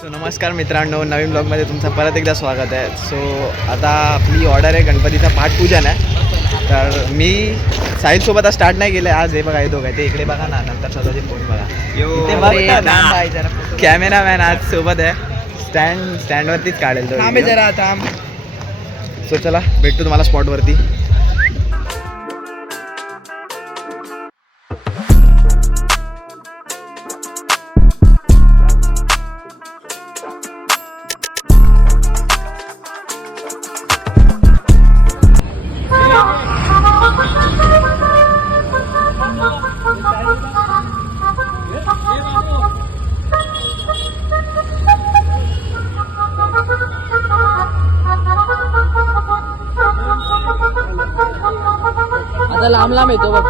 So नमस्कार मित्रांनो, नवीन ब्लॉगमध्ये तुमचं परत एकदा स्वागत आहे. सो आता आपली ऑर्डर आहे गणपतीचा पाठपूजन आहे. तर मी साहिलसोबत आज स्टार्ट नाही केलं आज. हे बघा हे दोघं आहे, ते इकडे बघा ना, नंतर स्वतःचे फोन बघा. कॅमेरामॅन आज सोबत आहे. स्टँडवरतीच काढेल तो जरा थांब. सो चला भेटतो तुम्हाला स्पॉटवरती. आता लांब लांब येतो बघ.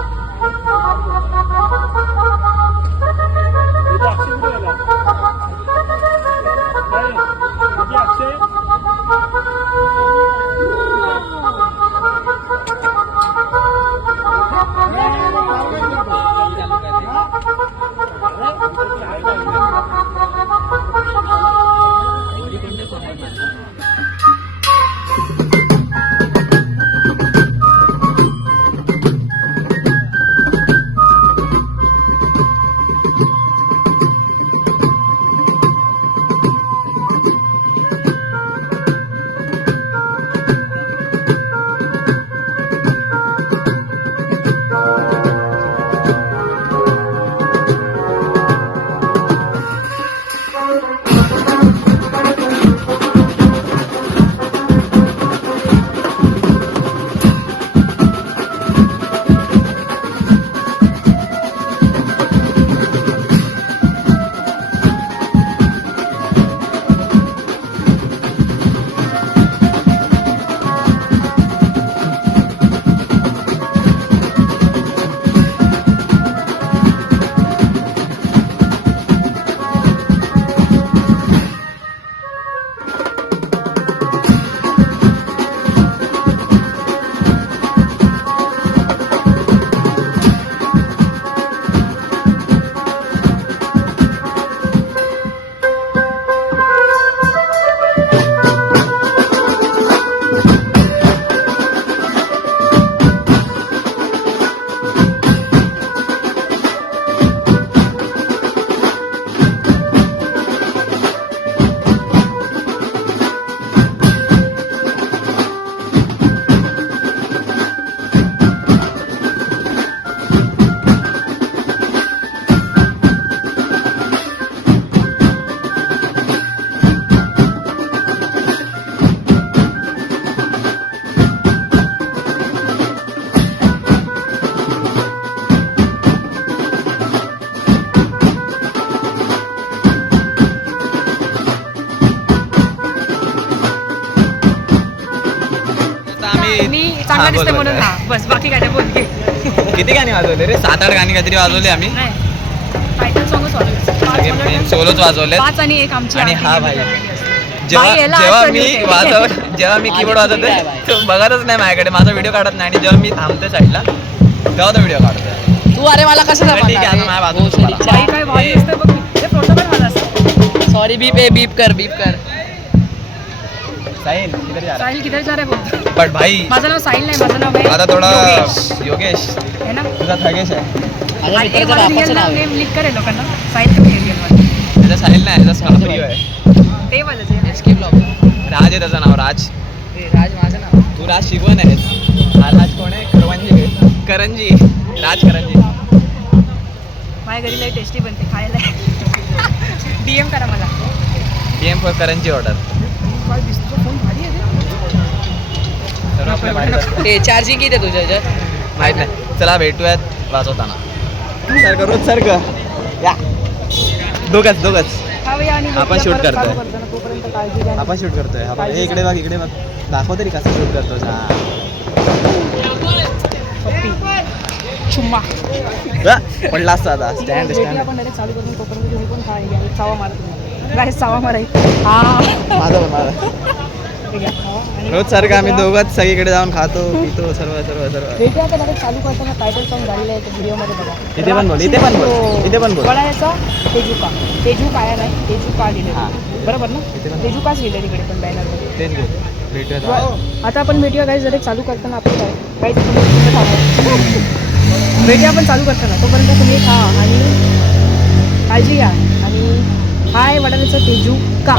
चांगला दिसते म्हणून हा बस, बाकी काय नाही बोलते. किती गाणी वाजवले रे? 7-8 गाणी काहीतरी वाजवली आम्ही. टायटल सॉंगच वाजवले, सोलोच वाजवले 5 आणि एक आमची. आणि हा भाई जेव्हा मी कीबोर्ड वाजवते तो बघतच नाही माझ्याकडे, माझा व्हिडिओ काढत नाही. आणि जेव्हा मी थांबते साईडला तेव्हा तो व्हिडिओ काढतोय. तू अरे मला कसं ठीक आहे आता माझ्या बाजूला काय भारी दिसतंय बघ. ते प्रोटोकॉल मला असं. सॉरी बीप कर. साहिल किधर जा रहा साहिल किधर जा रहा है बोलतो. बट भाई माझं नाव साहिल नाही, माझं नाव आहे आता थोडा योगेश है ना. तुझा थगेश आहे. रिअल नाव नेम लिख करे लोकांना. साहिल कमी रिअल मध्ये. त्याचा साहिल नाही, त्याचा स्कॉर्पिओ आहे. ते वालाच आहे एसके ब्लॉग. राज आहे त्याचं नाव. राज माझं नाव. तू राज शिकवण आहेस. हा राज कोण आहे? करंजी राज करंजी. माझ्या घरी लय टेस्टी बनते खायला. डीएम करा मला. DM for karanji order. ते चार्जिंग किती तुझ्या ह्याच्यात माहित नाही. चला भेटूयात वाजवताना. सारखं या दोघच आपण शूट करतोय. इकडे बघ दाखव तरी कसं शूट करतोस. चुम्मा पडला असता आता. स्टँड आपण डायरेक्ट चालू करून तोपर्यंत तुम्ही पण खा. चावा मारत नाही चावा माराय. माझं रोज सारखं आम्ही दोघंच सगळीकडे जाऊन खातो पितो सर्व भेटूया. आता डायरेक्ट चालू करताना टायटल सॉंग झालेलं आहे व्हिडिओमध्ये बघा. इथे पण बोल बघा याचा तेजू का तेजू काय नाही तेजू का लिहिलं. बरोबर ना तेजू काच गेले तिकडे पण बॅनरमध्ये तेच भेटूया आता आपण भेटूया काही जरी चालू करताना आपण काही भेटूया आपण चालू करताना तोपर्यंत तुम्ही खा आणि काळजी घ्या आणि हाय वडाल्याचं तेजू का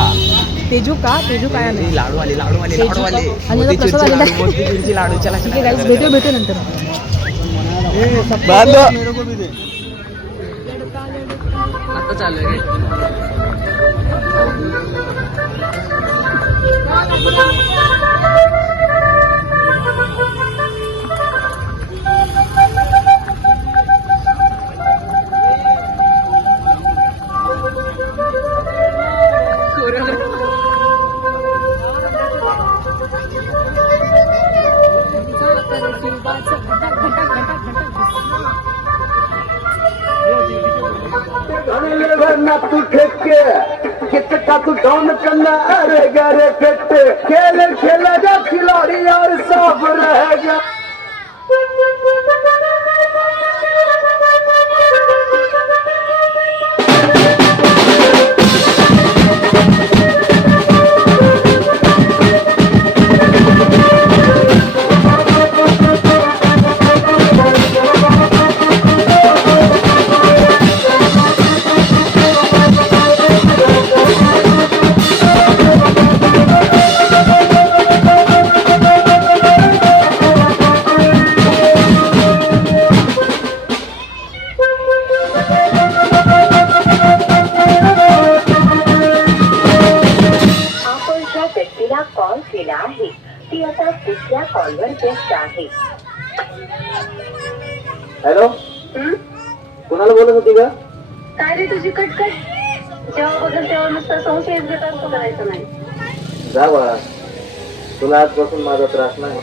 तेजू काय आलं लाडू आले तेजू का? आणि आता प्रसाद आलेला आहे. मोतीचूरची लाडू चला ठीक आहे guys, भेटू नंतर आता चालू आहे तू ठेके कितना तू डाउन करना अरे गरे पेटे खेल खेलेगा खिलाड़ी और सब रहेगा कॉल केला आहे ती आता दुसऱ्या कॉलवर व्यस्त आहे. हॅलो कोणाला बोलत होती का काय रे तुझी कटकट जेव्हा बघेल तेव्हा नुसतं संशयच घेत असतो करायचं नाही. जा बाळा तुला आजपासून माझा त्रास नाही.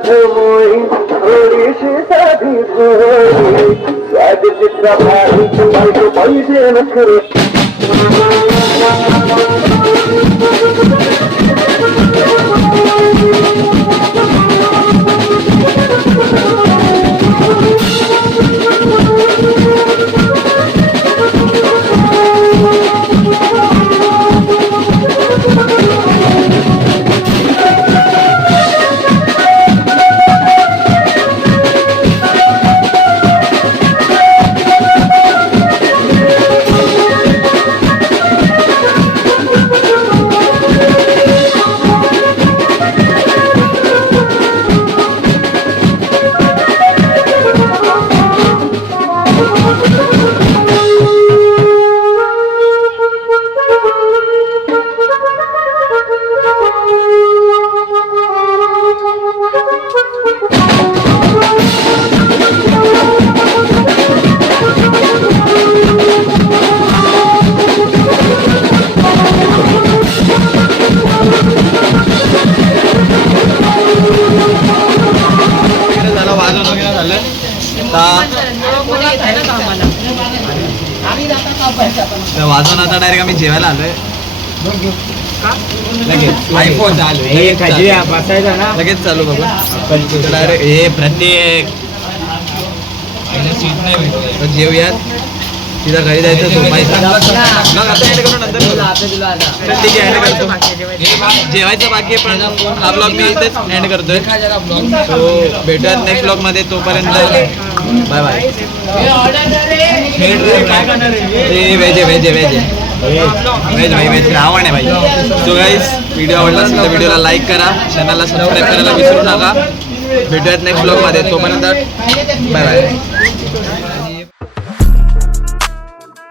गाठ मोई थोडीशी साधी सोयी याद चित्रा भारी बायको पाहिजे नखरे झालं वाजून वगैरे झालं तर वाजून आता डायरेक्ट आम्ही जेवायला आलोय लगेच आयफोन बसायचा ना लगेच चालू बघू डायरेक्ट हे प्रत्येक तर जेवूयात तिथं घरी जायचं झोपायचं मग आता एंड करू नंतर करू. तर ठीक आहे एंड करतो जेवायचं बाकी आहे पण हा ब्लॉग मी इथेच एंड करतोय सो भेटूयात नेक्स्ट ब्लॉग मध्ये तोपर्यंत bye bye veg veg veg veg भाई व्हेज रावण आहे भाई सो गाईज व्हिडिओ आवडला असेल तर व्हिडिओला लाईक करा चॅनलला सबस्क्राईब करायला विसरू नका भेटूयात नेक्स्ट ब्लॉग मध्ये तोपर्यंत बाय बाय